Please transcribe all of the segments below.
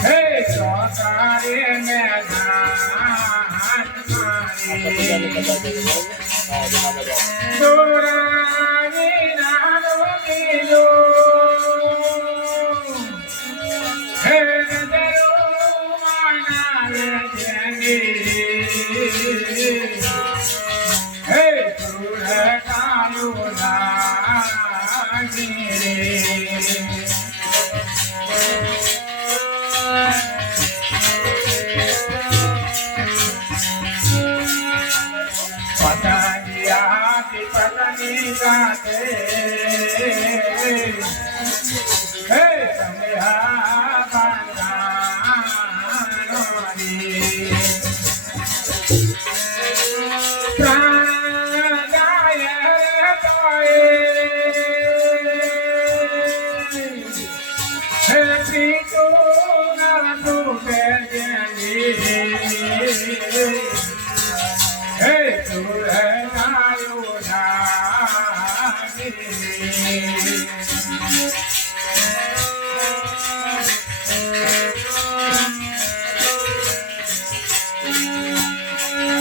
હે ચોકારે મેદાન દોરાની નામ બીજો હે નજરો માનાવે જેની હે સુરતાયું લાગી રે પતની સાથે હે તમે હા બાંધાનો પ્રાણાય તોય હે પીતો ના તૂટે જેની હે સુરતાયો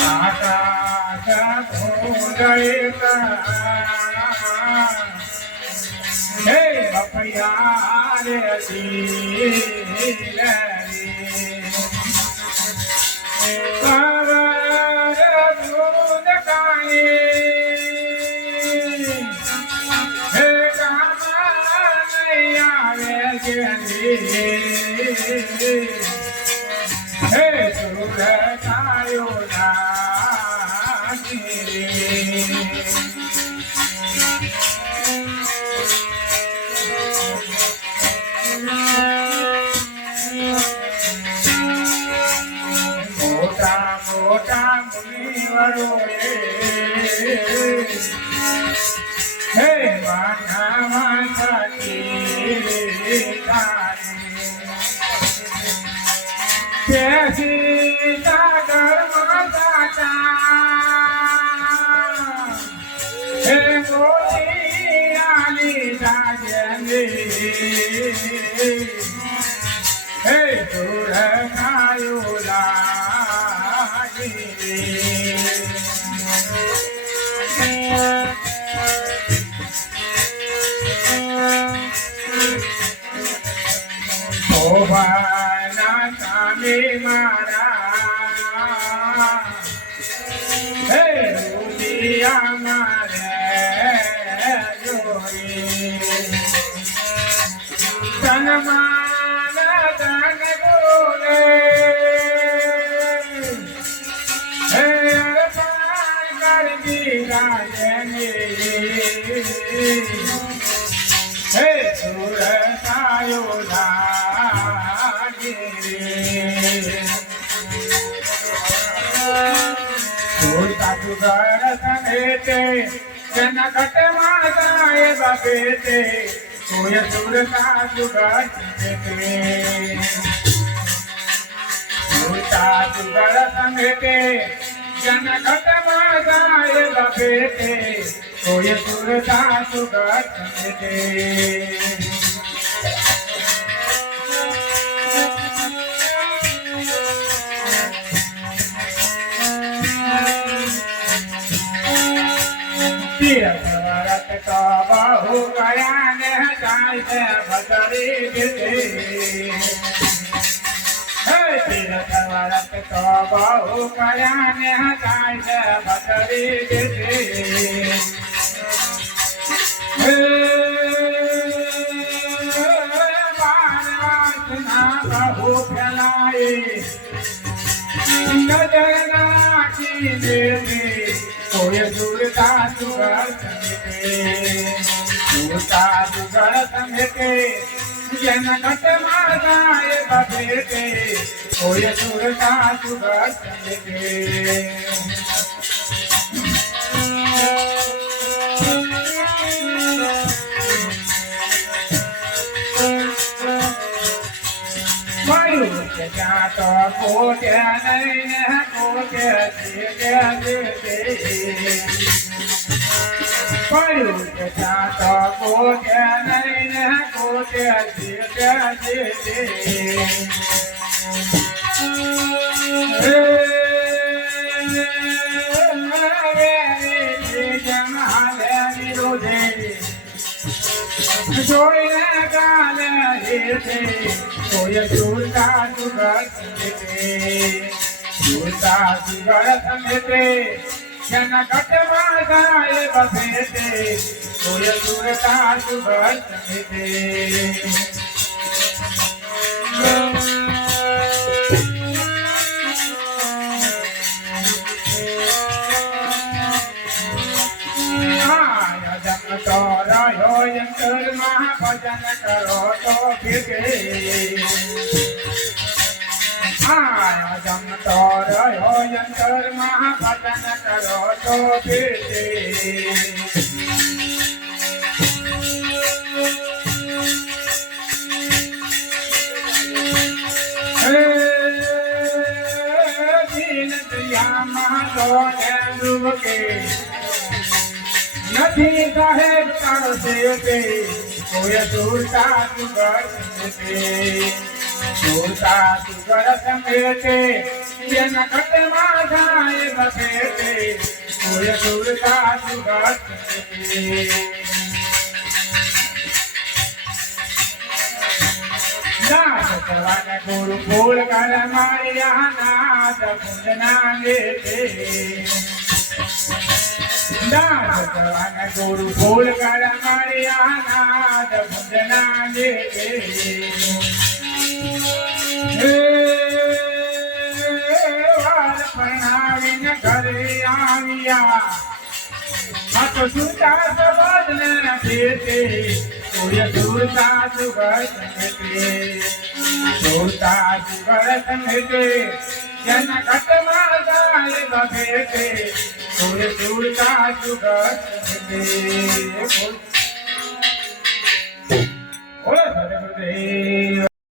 આકાશ ધોળિકા હે બપૈયા રે હે સુરતાયો લાગી રે મોટા મોટા મુનિવરોએ હે માનવા થકી સીતા ધર્મ દાતા હે ગોલિયાની રાજની હે સુરતાયો લાગી શોભાના સામે મારા હે રૂપિયા મારે જોઈ તનમાન તન બોલે હે અર્પણ કરી દીધા જેની હે સુરતાયો લાગી રે સુરતા જુગાર સમેતે જન ઘટમાં સાહેબ બેતે કોઈ સુરતા જુગાર સમેતે સુરતા જુગાર સમેતે જન ઘટમાં સાહેબ બેતે કોઈ સુરતા જુગાર સમેતે તીરથ તો બહુ ગયા ને જાય ભગરી દીધી હે તીરથ તો બહુ ગયા ને જાય ભગરી દીધી હે વાસના બહુ ફેલાય નજર નાખી દેવી કોઈ સુરતા સુગર સમેતે જન ઘટમાં જાય બભેતે કોઈ સુરતા સુગર સમેતે જાતો કોટે નહીં કોટે પડ્યું જાતો કોટે નહીં પોતે જોઈને ગાલે હેતે કોઈ ઝૂલતા સુગત ઝૂલતા સુગત સમેતે જન ઘટમાં જાય બસેતે કોઈ ઝૂલતા સુગત સમેતે તો રહ્યો યંત્રમાં ભજન કરો તો ફીકે જમતો રહ્યો યંત્રમાં ભજન કરો તો ફીકે દિન દરિયામાં તો ડૂબકે નથી સાહેબ કરશે તે કોઈ ઝૂલતા સુગર ઝૂલતા સુગર સમેતે જેના ઘટમાં જાય બસેતે કોઈ ઝૂલતા સુગર સમેતે ગુરુ ફૂલ કર મારિયા નાદ કુંજના લેતે ગુરુ ફૂલ કર મારિયા નાદ ભુંજના લેતે વાર પરણાવીને ઘરે આવ્યા હાથ સુતા સબદને દેતે કોઈ ઝૂલતા સુગર સમેતે ઝૂલતા સુગર સમેતે જન ઘટમાં જાય બસેતે કોઈ ઝૂલતા સુગર સમેતે